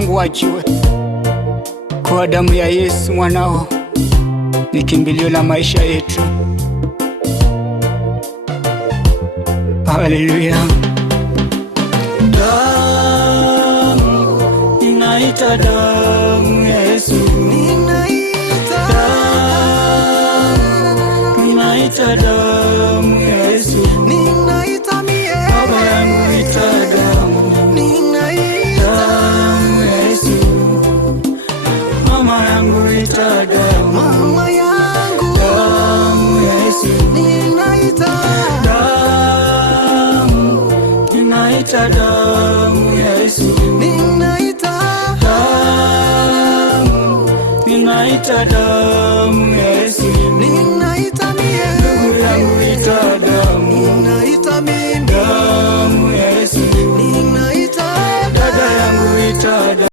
wangu wajue kwa damu ya Yesu mwanao ni kimbilio la maisha yetu. Haleluya. Damu, ninaita damu ya Yesu, ninaita damu ya Yesu, ninaita mie baba yangu ita damu, ninaita damu ya Yesu, mama yangu ita damu, mama yangu damu ya Yesu, ninaita damu, ninaita damu ya Yesu, ninaita damu, ninaita damu ya Yesu, ninaita mie ndugu yangu ita damu, ninaita mimi damu ya Yesu, ninaita dada yangu ita damu.